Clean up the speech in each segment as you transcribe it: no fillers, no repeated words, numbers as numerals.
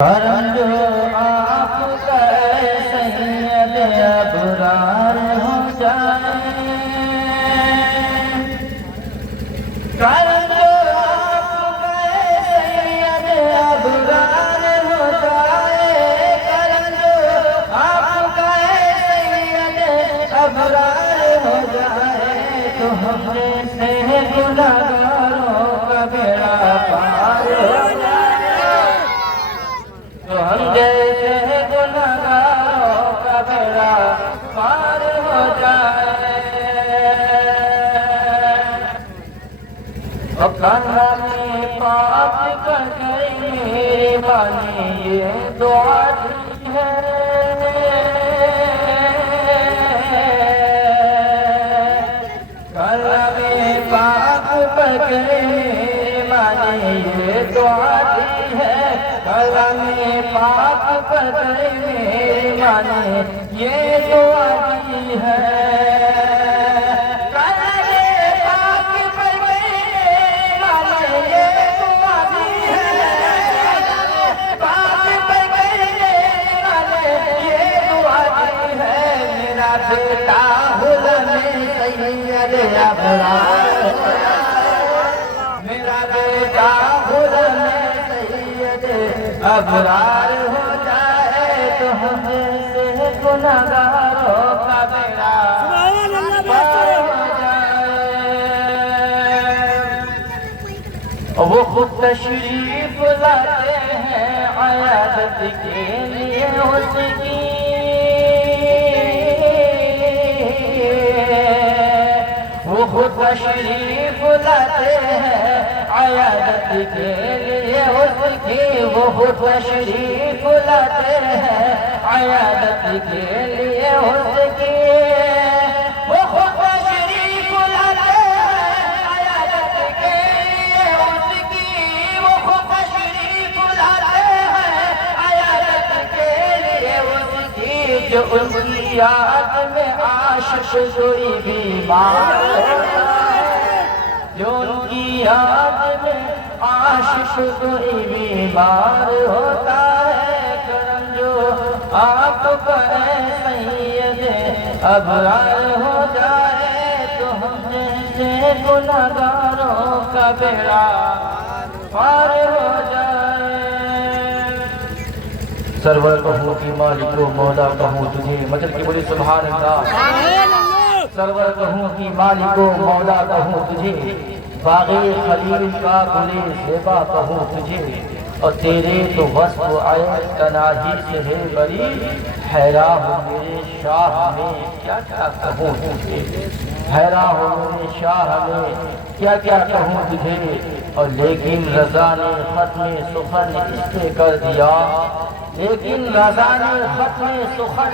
کرم جو آپ کا سید ابرار ہو جائے، کرم جو آپ کا سید ابرار ہو جائے، کرم جو آپ کا سید ابرار ہو جائے، تو ہم جیسے گنہگاروں کا بیڑا پار ہو جائے، تو ہم جیسے گنہگاروں کا بیڑا پار ہو جائے۔ اور کلام پاک کر میری بانی یہ دعا دی ہے، کلام پاک کر میری بانی یہ دعا دی ہے، کلام پاک پر میرے مانے یہ دعا دی ہے، کلام پاک پر میرے مانے یہ دعا دی ہے، کلام پاک پر میرے مانے یہ دعا دی ہے، میرا بیٹا غلام سید ابرار، میرا بیٹا غلام ابرار ہو جائے، تو ہم سے گنہگاروں کا بیڑا پار ہو جائے۔ وہ خود تشریف لاتے ہیں عیادت کے لیے اس کی، وہ خود تشریف لاتے ہیں عیادت کے لیے اس کی، وہ خود تشریف لاتے ہیں عیادت کے لیے اس کی، وہ خود تشریف لاتے ہیں عیادت کے لیے اس کی، وہ خود تشریف لاتے ہیں عیادت کے لیے اس کی، جو ان کی یاد میں عاشق کوئی بیمار ہوتا ہے، جو ان کی یاد میں عاشق کوئی بیمار ہوتا ہے، کرم جو آپ کا سید ابرار ہو جائے، تو ہم جیسے گنہگاروں کا بیڑا پار ہو جائے۔ سرور کہوں کہ مالک و مولا کہوں تجھے، مجل کی بولی سبحان اللہ۔ سرور کہوں کہ مالک و مولا کہوں تجھے، باغ خلیل کا گلے زیبا کہوں تجھے، اور تیرے تو وصف عین تناہی سے ہے بری، حیران ہو میرے شاہ میں کیا کیا کہوں تجھے، حیران ہو میرے شاہ میں کیا کیا کہوں تجھے، اور لیکن رضا نے ختم سخن اس پہ کر دیا، لیکن رضا نے ختم سخن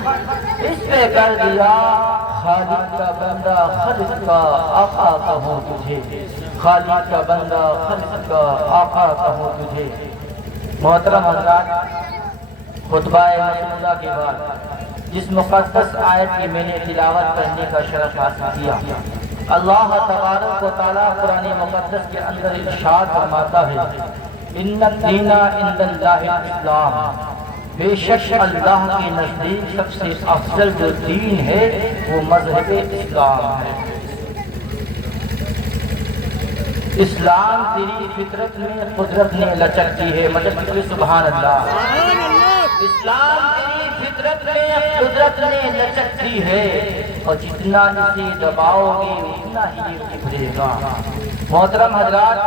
اس پہ کر دیا، خالق کا بندہ خلق کا آقا کہوں تجھے، خالق کا بندہ خلق کا آقا کہوں تجھے۔ محترم حضرات، خطبہ مسئولہ کے بعد جس مقدس آیت کی میں نے تلاوت کرنے کا شرف حاصل کیا، اللہ تبارک و تعالیٰ قرآن مقدس کے اندر ارشاد فرماتا ہے، ان الدین عند اللہ الاسلام، بے شک اللہ کے نزدیک سب سے افضل جو دین ہے وہ مذہب اسلام ہے۔ اسلام تیری فطرت میں قدرت نے لچک دی ہے، مطلب سبحان اللہ۔ اسلام تیری فطرت میں قدرت نے لچک دی ہے، اور جتنا اسے دباؤ گے اتنا ہی یہ ابھرے گا۔ محترم حضرات،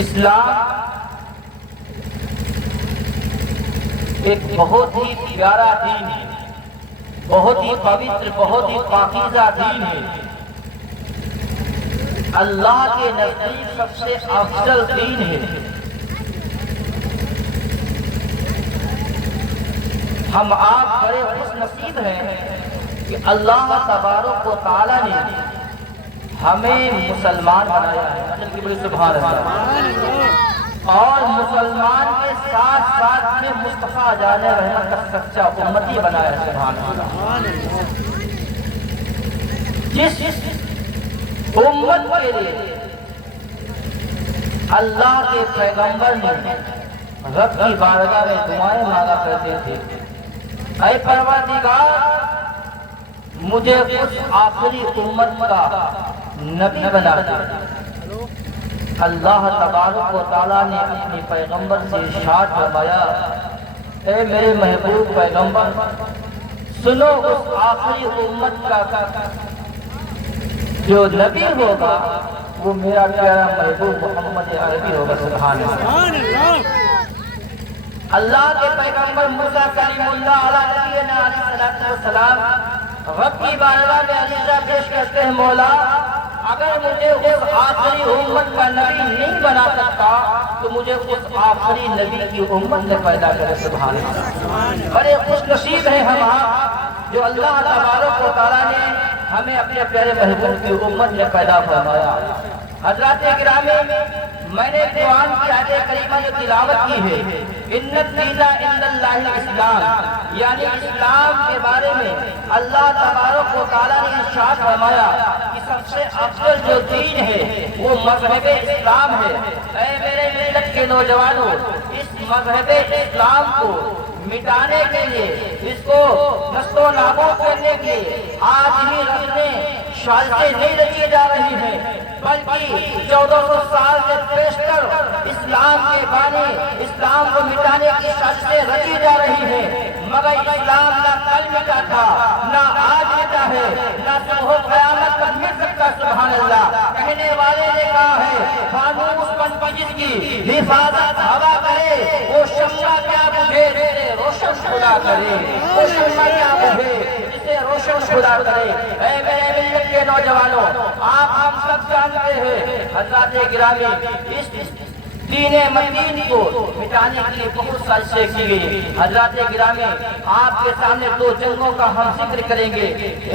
اسلام ایک بہت ہی پیارا دین ہے، بہت ہی پوتر، بہت ہی پاکیزہ دین ہے، اللہ کے نزدیک سب سے افضل دین ہے۔ ہم آپ بڑے خوش نصیب ہیں کہ اللہ تبارک و تعالیٰ نے ہمیں مسلمان بنایا ہے، اجل کی بڑی سبحان اللہ، اور مسلمان کے ساتھ ساتھ میں مصطفیٰ جان رحمت کا سچا امتی بنایا ہے، سبحان اللہ۔ جس امت کے لیے اللہ کے پیغمبر نے رب کی بارگاہ میں دعائیں مانگا کرتے تھے، اے پروردگار مجھے اس آخری امت کا نبی بنا دے۔ اللہ تبارک و تعالیٰ نے اپنے پیغمبر سے ارشاد فرمایا، اے میرے محبوب پیغمبر سنو اس آخری امت کا جو نبی ہوگا وہ میرا پیارا محبوب محمد عربی ہوگا۔ سبحان اللہ۔ اللہ کے پیغمبر موسیٰ کلیم اللہ علیہ السلام رب کی بارگاہ میں عریضہ پیش کرتے ہیں، مولا اگر مجھے اس آخری امت کا نبی نہیں بنا سکتا تو مجھے اس آخری نبی کی امت میں پیدا کرے۔ سبحان اللہ۔ بڑے خوش نصیب ہیں ہم جو اللہ تبارک و تعالیٰ نے ہمیں اپنے پیارے محبوب کی امت میں پیدا فرمایا۔ حضرات گرامی، میں نے قرآن کی آیت کریمہ جو تلاوت کی ہے، ان الدین عند اللہ الاسلام، یعنی اسلام کے بارے میں اللہ تبارک و تعالیٰ نے ارشاد فرمایا کہ سب سے افضل جو دین ہے وہ مذہب اسلام ہے۔ اے میرے ملت کے نوجوانوں، اس مذہب اسلام کو مٹانے کے لیے، اس کو نست و نابود کرنے کے لیے آج ہی رسمیں سازشیں نہیں رچی جا رہی ہیں، بلکہ 1400 سال سے پیشتر اسلام کے بانی اسلام کو مٹانے کی سازشیں رچی جا رہی ہیں، مگر اسلام نہ کل مٹا تھا، نہ آج مٹا ہے، نہ صبح قیامت تک مٹ سکتا۔ سبحان اللہ۔ کہنے والے نے کہا ہے، فانوس بن کی جس کی حفاظت ہوا کرے وہ شمع کیا بجھے جسے روشن خدا کرے، وہ شمع کیا بجھے جسے روشن خدا کرے۔ اے میرے ملت کے نوجوانوں، آپ ہم سب جانتے ہیں حضرات گرامی اس دین متین کو مٹانے کے لیے بہت سازشیں کی گئی۔ حضرات گرامی، آپ کے سامنے دو جنگوں کا ہم ذکر کریں گے۔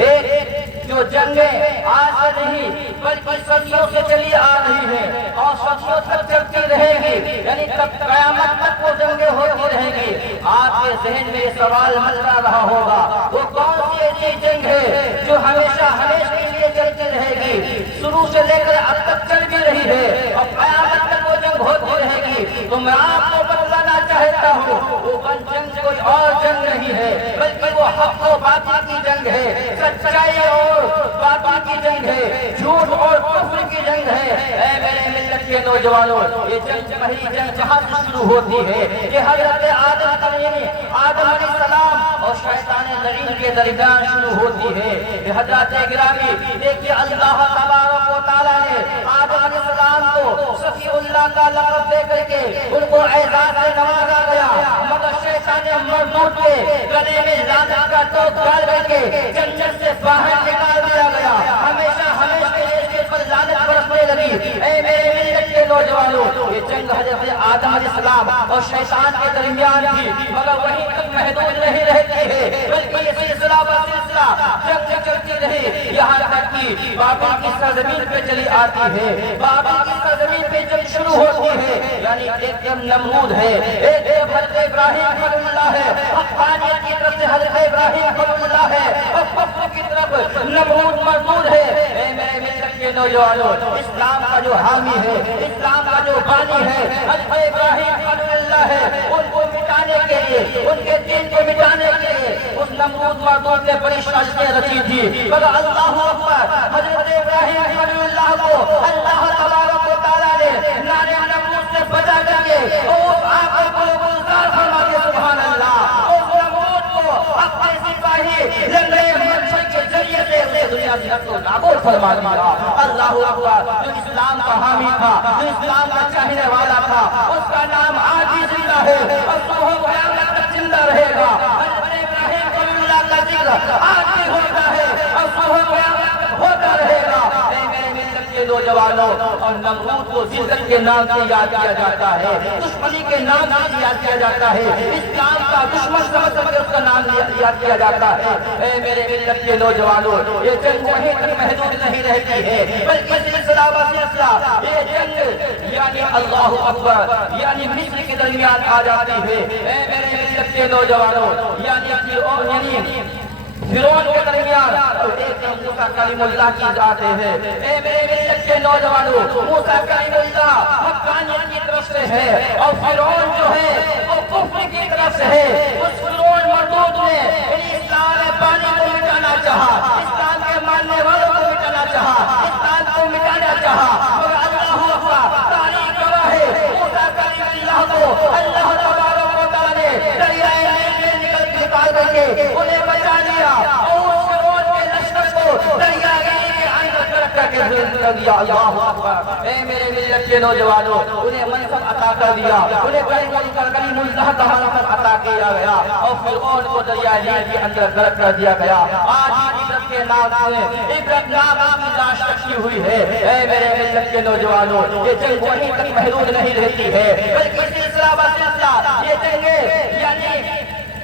ایک جو جنگیں آج سے نہیں بلکہ صدیوں سے چلی آ رہی ہیں اور صدیوں تک چلتی رہے گی، یعنی تب قیامت تک وہ جنگیں ہوتی رہیں گی۔ آپ کے ذہن میں یہ سوال مچلا رہا ہوگا، وہ کون سی ایسی جنگ ہے جو ہمیشہ ہمیشہ کے لیے چلتی رہے گی، شروع سے لے کر اب تک چل بھی رہی ہے اور قیامت تک وہ جنگ ہوتی رہے گی؟ تو میں آپ کو بتلانا چاہتا ہوں وہ جنگ کوئی اور جنگ نہیں ہے، بلکہ وہ حق و باطل کی جنگ ہے، سچائی اور باطل کی جنگ ہے، جھوٹ اور کفر کی جنگ ہے۔ اے میرے ملت کے نوجوانوں، یہ جنگ پہلی جنگ جہاں سے شروع ہوتی ہے کہ حضرت آدم علیہ السلام اور شیطان لعین کے درمیان شروع ہوتی ہے۔ حضرات گرامی دیکھیے، اللہ تبارک و تعالیٰ نے آدم علیہ السلام کو صفی اللہ کا لقب دے کر کے ان کو اعزاز سے نوازا گیا، مگر شیطان مردود کے گلے میں لعنت کا توق ڈال کر کے جنت سے باہر نکال دیا گیا، ہمیشہ ہمیشہ کے لیے اس کے پر لعنت برسنے لگی۔ اے میرے ملت کے نوجوانوں، یہ جنگ حضرت آدم علیہ السلام اور شیطان کے درمیان تھی، مگر وہیں تک محدود نہیں رہتی ہے، بلکہ یہ سلسلہ جنگ چلتی رہی، یہاں تک کہ بابل کی سرزمین پہ چلی آتی ہے۔ بابل کی سرزمین پہ جنگ شروع ہوتی ہے، یعنی ایک طرف نمرود ہے، ایک طرف حضرت ابراہیم خلیل اللہ ہے، حقانیت کی طرف سے حضرت ابراہیم خلیل اللہ ہے اور کفر کی طرف نمرود مردود ہے۔ اے میرے ملت کے نوجوانوں، اسلام کا جو حامی ہے، اسلام کا جو بانی ہے، حضرت ابراہیم خلیل اللہ ہے، ان کو مٹانے کے لیے، ان کے دین کو مٹانے کے لیے اس نمرود مردود نے بڑی سازشیں رچی تھی، مگر اللہ اکبر، حضرت ابراہیم خلیل اللہ کو اللہ تبارک و تعالیٰ نے نارے نمرود سے بچا کر کے اس آگ کو گلزار فرما کے، سبحان اللہ، اس نمرود کو اپنے سپاہی لنگڑے مچھر کے ذریعے سے دنیا سے نقل و نابود فرما دیا۔ اللہ اکبر، جو اسلام کا حامی تھا، جو اسلام کا چاہنے والا تھا، اس کا نام آج بھی زندہ ہے اور صبح قیامت تک زندہ رہے گا۔ حضرت ابراہیم خلیل اللہ کا ذکر آج بھی ہوتا ہے اور صبح قیامت تک ہوتا رہے گا۔ اے میرے ملت کے نوجوانوں، اور نمرود کو ذلت کے نام سے یاد کیا جاتا ہے، دشمنی کے نام سے یاد کیا جاتا ہے، اسلام کا دشمن سمجھ کر اس کا نام یاد کیا جاتا ہے۔ اے میرے ملت کے نوجوانوں، یہ جنگ وہیں تک محدود نہیں رہتی ہے، بلکہ سلسلہ و سلسلہ یہ جنگ یعنی اللہ اکبر یعنی مصر کے درمیان آ جاتی ہے۔ اے میرے ملت کے نوجوانوں، یعنی فرعون کے درمیان اور ایک موسیٰ کلیم اللہ کی ذات ہے۔ اے میرے ملت کے نوجوانوں موسیٰ کلیم اللہ حقانیت کی طرف سے ہے اور فرعون جو ہے وہ کفر کی طرف سے ہے. اس فرعون مردود نے اسلام پانی کو مٹانا چاہا, اسلام کے ماننے والوں کو مٹانا چاہا, اسلام کو مٹانا چاہا, مگر اللہ اکبر تاریخ گواہ ہے موسیٰ کلیم اللہ کو اللہ تبارک و تعالیٰ نے دریائے نیل میں نکال کر کے انہیں بچا لیا اور اس فرعون کے لشکر کو دریائے نیل کے اندر رکھ کر کے کر دیا. اللہ اکبر. اے میرے ملت کے نوجوانوں, انہیں منصب عطا کر دیا, انہیں کلیم اللہ کا منصب عطا کیا گیا اور فرعون کو دریائے نیل کے اندر غرق کر دیا گیا. آج عبرت کے نام سے عبرت نام کی لاش رکھی ہوئی ہے. اے میرے ملت کے نوجوانوں, یہ جنگ وہیں تک محدود نہیں رہتی ہے بلکہ سلسلہ بہ سلسلہ یہ جنگیں یعنی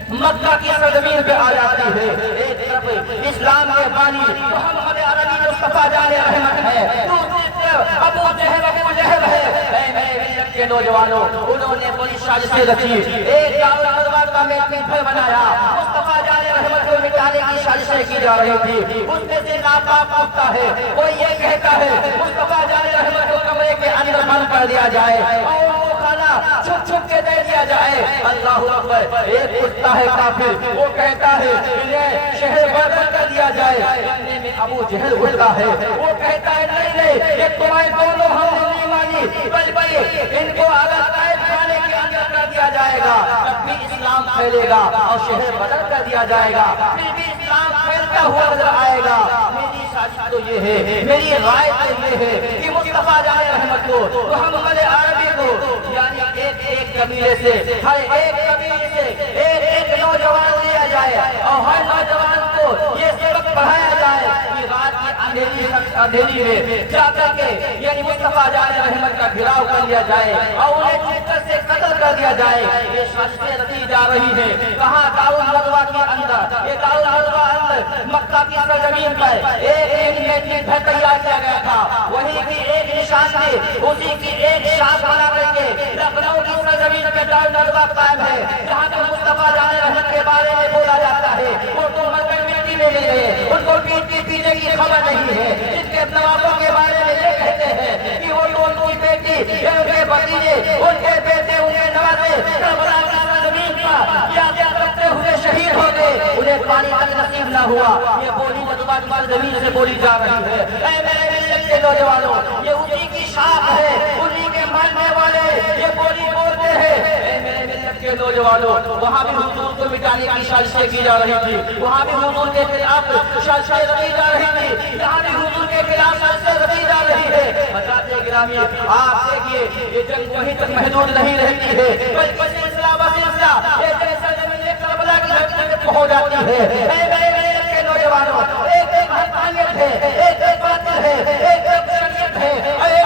مکہ کی سرزمین پہ آ جاتی ہے. ایک طرف اسلام کے بانی محمد عربی مصطفیٰ جان رحمت ہے, دوسری طرف ابو جہل ہے. اے میرے ملت کے نوجوانوں, انہوں نے بڑی سازشیں رچی, ایک دارالندوا کا محور بنایا, مصطفیٰ جان رحمت کو مٹانے کی سازشیں کی جا رہی تھی. اس میں سے ناپاک ہوتا ہے, کوئی یہ کہتا ہے مصطفیٰ جان رحمت کو کمرے کے اندر بند کر دیا جائے اور ان کو کھانا چھپ چھپ کے دے دیا جائے. اللہ اکبر. ایک کتا ہے کافر, وہ کہتا ہے انہیں شہر برباد کر دیا جائے. سننے میں ابو جہل اٹھتا ہے, وہ کہتا ہے نہیں یہ تمہیں دونوں ہم نے نہیں مانی, بلکہ ان کو اگر قید خانے کے اندر کر دیا جائے گا تب بھی اسلام پھیلے گا اور شہر بدل کر دیا جائے گا, پھر بھی اسلام پھیلتا ہوا نظر آئے گا. میری سازش تو یہ ہے, میری رائے تو یہ ہے کہ مصطفیٰ جان رحمت کو, محمد عربی کو, یعنی ایک قبیلے سے, ہر ایک قبیلے سے ایک نوجوان لیا جائے اور ہر نوجوان کو یہ سبق پڑھایا جائے کہ رات کی اندھیری میں جا کر کے یعنی مصطفیٰ جان رحمت کا گھیراؤ کر لیا جائے اور انہیں چکر سے قتل کر دیا جائے. یہ سازشیں رچی جا رہی ہیں. کہاں دارالندوا کے اندر, یہ دارالندوا اندر مکہ کی سرزمین پر ایک گھر تیار کیا گیا تھا, وہی کی ایک نشان تھی, اسی کی ایک شاخ بنا کر کے لکھنؤ کی سرزمین پہ دارالندوا قائم ہے جہاں پر مصطفیٰ جان رحمت کے بارے میں بولا جاتا ہے. وہ تو مر کر مٹی میں مل گئے, ان کو پیٹ کے پیچھے کی خبر نہیں ہے. اس کے نوابوں کے بارے میں یہ کہتے ہیں کہ وہ تو ان کی بیٹی, ان کے بھتیجے, ان کے بیٹے, ان کے نوازے کربلا کی سرزمین پر قیادت کرتے ہوئے شہید ہو گئے, انہیں پانی تک نصیب نہ ہوا. یہ بولی جذبات کی زمین سے بولی جا رہی ہے. اے میرے ملت کے نوجوانوں, یہ اسی کی شاخ ہے, انہی کے ماننے والے یہ بولی بولتے ہیں. اے میرے ملت کے نوجوانوں, وہاں بھی حضور کو مٹانے کی سازشیں کی جا رہی تھی, وہاں بھی حضور کے خلاف سازشیں رچی جا رہی تھی, یہاں بھی حضور کے خلاف سازشیں رچی جا رہی ہے. حضرات گرامی, آپ دیکھیے یہ جنگ وہیں تک محدود نہیں رہتی ہے بلکہ سلسلہ بہ سلسلہ یہ جنگ سرزمین کربلا کی دھرتی تک پہنچ جاتی ہے. اے میرے ملت کے نوجوانوں, ایک حقانیت ہے, ایک باطل ہے, ایک شریعت ہے, ایک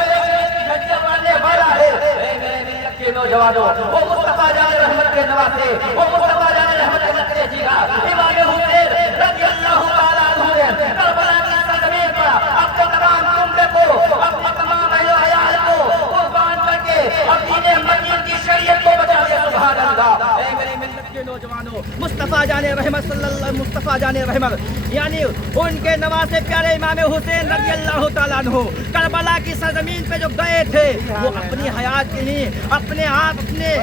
جھنڈے مارنے والا ہے. اے میرے ملت کے نوجوانوں, وہ مصطفیٰ جان رحمت کے نواسے, وہ مصطفیٰ جان رحمت کے جگہ امام حسین رضی اللہ تعالیٰ عنہ نے کربلا کی سرزمین پر اپنے تمام کنبے کو, اپنے تمام اہل و عیال کو قربان کر کے دین مدین کی شریعت کو بچا دیا. سبحان اللہ. اے میرے ملت کے نوجوانوں, مصطفیٰ جان رحمت صلی اللہ مصطفیٰ جان رحمت یعنی ان کے نواسے پیارے امام حسین رضی اللہ تعالیٰ عنہ کربلا کی سرزمین پہ جو گئے تھے, وہ اپنی حیات کے لیے اپنے آپ اپنے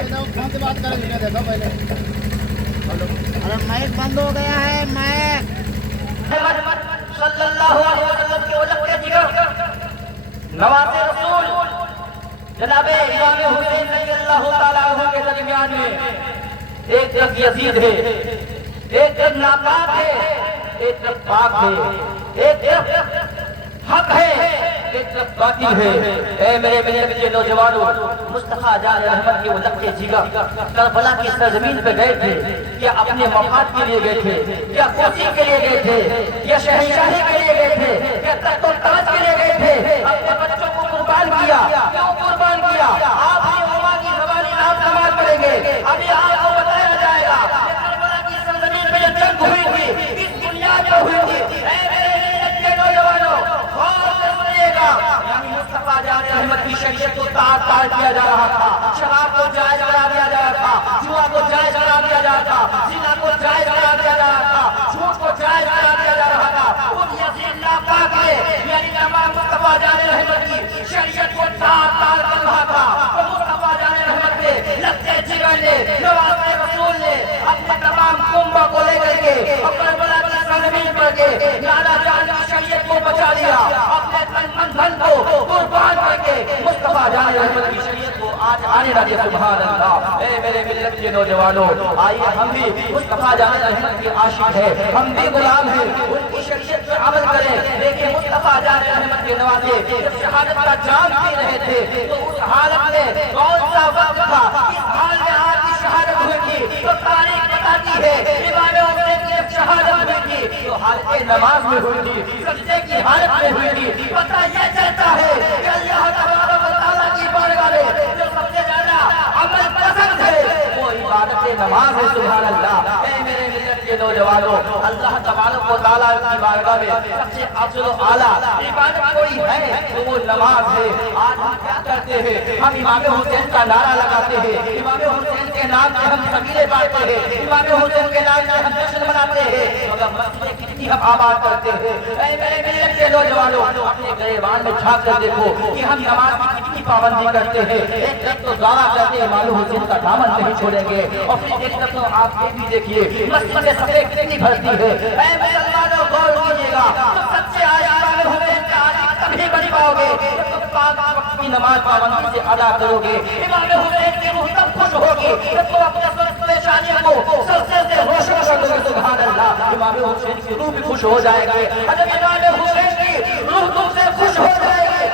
مائک بند ہو گیا ہے, مائک صلی اللہ علیہ وسلم کے علم کے جگر نواسے رسول جناب امام حسین رضی اللہ تعالیٰ عنہ کے درمیان میں ایک طرف یزید ہے, ایک طرف ناپاک ہے, ایک طرف پاک ہے, ایک طرف حق ہے, ایک طرف باطل ہے. اے میرے ملت کے نوجوانوں, مصطفیٰ جان رحمت کے علم کے جگر کربلا کی سرزمین پہ گئے تھے, کیا اپنے مفاد کے لیے گئے تھے, کیا کرسی کے لیے گئے تھے, کیا شہنشاہی کے لیے گئے تھے, کیا تخت و تاج کے لیے گئے تھے؟ اپنے بچوں کو قربان کیا. کیوں قربان کیا؟ آپ یہ علماء کی زبانی آپ سماعت کریں گے, ابھی آپ کو بتایا جائے گا کہ کربلا کی سرزمین پہ یہ جنگ ہوئی تھی, کس بنیاد پر ہوئی تھی. اے میرے ملت کے نوجوانوں, غور سے سنیے گا. یعنی مصطفیٰ جان رحمت کی شریعت کو تعطیل کیا جا رہا تھا, شراب کو جائز قرار دیا جا رہا تھا, جوا کو جائز قرار دیا جا رہا تھا, زنا کو جائز قرار دیا جا رہا تھا, جھوٹ کو جائز قرار دیا جا رہا تھا. اور یزید ناپاک ہے, یعنی تمام مصطفیٰ جان رحمت کی شریعت کو تار کر رہا تھا، تو مصطفیٰ جان رحمت کے لگتے جگر نے نواسے رسول نے اپنے تمام کنبہ کو لے کر کے اور کربلا کی سرزمین پر کے لالا جان کی شریعت کو بچا لیا، اپنے تن من دھن کو قربان کر کے مصطفیٰ جان رحمت کی شریعت کو آج آنے لگے۔ سبحان اللہ۔ اے میرے ملت کے نوجوانوں، آئیے ہم بھی مصطفیٰ جان رحمت کے عاشق ہیں، ہم بھی غلام ہیں، ان کی شریعت پر عمل کریں۔ دیکھیں مصطفیٰ جان رحمت کے نوازے جب شہادت کا جام پی رہے تھے تو اس حالت میں کون سا وقت تھا، اس حال میں آپ کی شہادت ہوئی تھی تو تاریخ بتاتی ہے امام حسین کی جب شہادت ہوئی تھی تو حالت نماز میں ہوئی تھی، سجدے کی حالت میں ہوئی تھی۔ پتہ یہ چلتا ہے کہ اللہ تبارک و تعالیٰ کی بارگاہ میں جو سب سے زیادہ عمل پسند ہے وہ عبادت نماز ہے۔ سبحان اللہ۔ اے میرے ملت کے نوجوانوں، اللہ تبارک و تعالیٰ کی بارگاہ میں سب سے افضل و اعلیٰ عبادت کوئی ہے تو وہ نماز ہے۔ آج ہم کیا کرتے ہیں، ہم امام حسین کا نعرہ لگاتے ہیں، امام حسین کے نام سے ہم سبیلے بانٹتے ہیں، امام حسین کے نام سے ہم جشن مناتے ہیں، مگر مسجدیں کتنی ہم آباد کرتے ہیں۔ اے میرے ملت کے نوجوانوں، اپنے گریبان میں جھانک کر دیکھو کہ ہم نماز کی کتنی پابندی کرتے ہیں۔ ایک طرف تو دعویٰ کرتے ہیں امام حسین کا دامن نہیں چھوڑیں گے، اور پھر ایک طرف تو آپ یہ بھی دیکھیے مسجد میں صفیں کتنی بھرتی ہے۔ اے مسلمانوں غور کیجیے گا، تم سچے امام حسین کے عاشق تبھی بن پاؤ گے جب تم پانچ وقت کی نماز پابندی سے ادا کرو گے۔ امام حسین کی روح تب خوش ہوگی جب تم اپنے سر پریشانیوں کو سلسلے سے روشن کر دو گے۔ سبحان اللہ۔ امام حسین کی روح بھی خوش ہو جائے گی، جب امام حسین کی روح تم سے خوش ہو جائے گی۔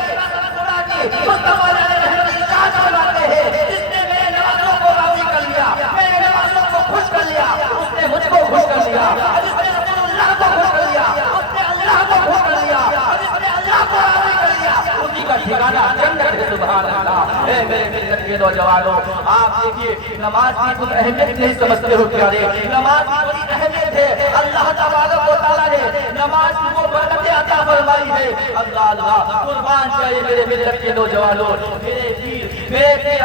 مصطفیٰ علیہ رحمت کی ذات فرماتے ہیں جس نے میرے نوازوں کو راضی کر لیا، میرے نوازوں کو خوش کر لیا، اس نے مجھ کو خوش کر لیا، جس نے رسول اللہ کو خوش کر لیا، اس نے اللہ کو خوش کر لیا، جس نے اللہ کو راضی کر لیا اسی کا ٹھکانہ جنت ہے۔ سبحان اللہ۔ اے میرے ملت کے نوجوانوں، آپ دیکھیے نماز کی تم اہمیت نہیں سمجھتے ہو پیارے، نماز کی بڑی اہمیت ہے۔ اللہ تبارک و تعالیٰ نے نماز کی وہ برکتیں عطا فرمائی ہے۔ اللہ اللہ قربان جائے میرے ملت کے نوجوانوں، میرے پیر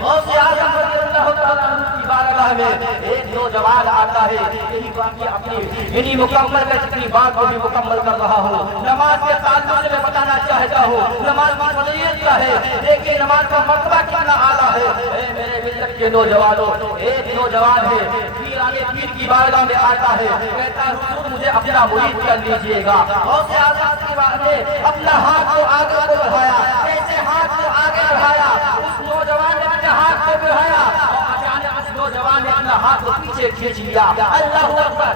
غوث اعظم رضی اللہ تعالیٰ عنہ کی بارگاہ میں ایک نوجوان آتا ہے۔ یہی واقعہ اپنی انہی مکمل میں جتنی بات کو بھی مکمل کر رہا ہوں، نماز کے تعلق سے میں بتانا چاہتا ہوں نماز کی فضیلت کیا ہے۔ دیکھیں نماز کا مرتبہ کتنا اعلیٰ ہے۔ اے میرے ملت کے نوجوانوں، ایک نوجوان ہے پیر کی بارگاہ میں آتا ہے، کہتا ہے حضور مجھے اپنا مرید کر لیجئے گا۔ غوث اعظم کی بات نے اپنا ہاتھ کو آگے کو بڑھایا، ایسے ہاتھ کو آگے بڑھایا، اس نوجوان نے اپنے ہاتھ کو بڑھایا اور اچانک اس نوجوان نے اپنا ہاتھ کو پیچھے کھینچ لیا۔ اللہ اکبر۔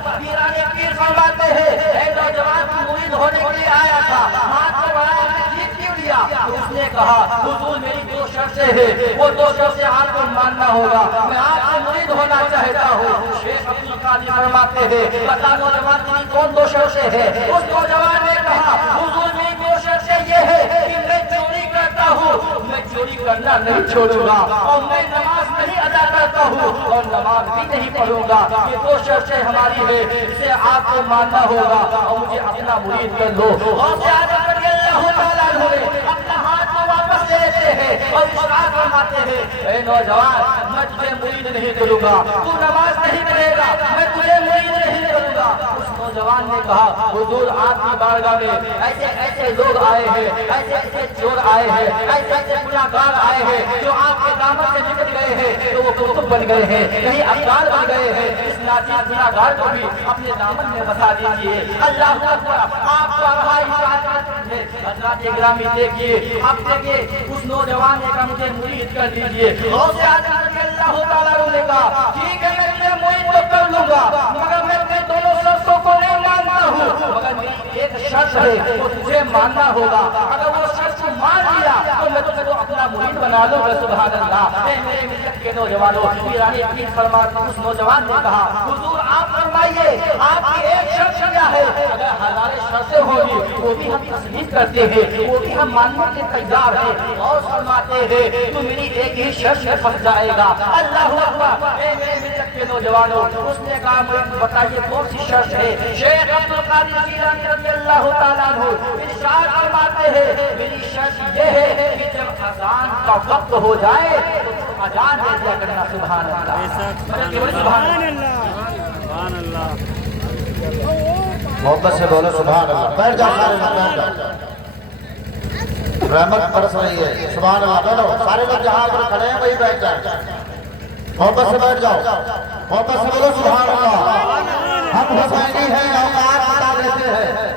پیر فرماتے ہیں اے نوجوان تو مرید ہونے کے لیے آیا تھا، ہاتھ کو بڑھایا نے کھینچ کیوں لیا؟ تو اس نے کہا حضور میری دو شرطیں ہیں، وہ دو شرطیں آپ کو ماننا ہوگا، میں آپ سے مرید ہونا چاہتا ہوں۔ شیخ عبد القادر فرماتے ہیں بتا نوجوان تمہیں کون دو شرطیں ہیں؟ اس نوجوان نے کہا حضور میری دو شرطیں یہ ہے کہ میں چوری کرتا ہوں، میں چوری کرنا نہیں چھوڑوں گا، اور میں نماز نہیں ادا کرتا ہوں اور نماز بھی نہیں پڑھوں گا۔ یہ دو شرطیں ہماری ہیں، اسے آپ کو ماننا ہوگا اور مجھے اپنا مرید کر لو۔ غوث اعظم رضی اللہ تعالیٰ عنہ اپنا ہاتھ کو واپس لے لیتے ہیں اور ارشاد فرماتے ہیں اے نوجوان میں تجھے مرید نہیں کروں گا، تو نماز نہیں پڑھے گا، میں تجھے مرید نہیں کروں گا۔ اس نوجوان نے کہا حضور آپ کی بارگاہ میں ایسے ایسے لوگ آئے ہیں، ایسے ایسے چور آئے ہیں، ایسے ایسے گناہگار آئے ہیں جو آپ کے دامن سے نکل گئے ہیں تو وہ کتب بن گئے ہیں، کہیں ابدال بن گئے ہیں، اس ناچیز گناہگار کو بھی اپنے دامن میں بسا دیجیے۔ اللہ اکبر۔ آپ کا رہائی چاہتے ہیں حضرات گرامی دیکھیے، آپ دیکھیے اس نوجوان نے کہا مجھے مرید کر دیجیے۔ غوث اعظم رضی اللہ تعالیٰ عنہ نے کہا ٹھیک ہے میں تجھے مرید تو کر لوں گا مگر میں اپنے دونوں شرطوں کو نہیں مانتا ہوں، مگر میری ایک شرط ہے وہ تجھے ماننا ہوگا، اگر وہ شرط مان لیا تو میں تجھے کو اپنا مرید بنا لوں گا۔ سبحان اللہ۔ اے میرے ملت کے نوجوانوں، پیرانی پیر فرماتے اس نوجوان نے کہا حضور آپ فرمائیے آپ کی ایک شرط کیا ہے؟ اگر ہزاریں شرطیں ہوگی وہ بھی ہم تسلیم کرتے ہیں، وہ بھی ہم ماننے کے تیار ہیں، اور فرماتے ہیں تو میری ایک ہی شرط میں پھنس جائے گا۔ اللہ اکبر۔ اے میرے ملت کے نوجوانوں، اس نے کہا مجھے بتائیے کون سی شرط ہے؟ شیخ عبد القادر جیلانی رضی اللہ تعالیٰ عنہ ارشاد فرماتے ہیں میری شرط یہ ہے کہ جب اذان کا وقت ہو جائے تو اذان دے دیا کرنا۔ سبحان اللہ۔ سبحان اللہ۔ محبت سے بولو سبحان اللہ. بیٹھ جاؤ سارے لوگ بیٹھ جاؤ. رحمت برس رہی ہے. سبحان اللہ. بیٹھو سارے لوگ جہاں پر کھڑے ہیں وہی بیٹھ جائیں. محبت سے بیٹھ جاؤ. محبت سے بولو سبحان اللہ. ہم حسینی ہیں اوقات بتا دیتے ہیں.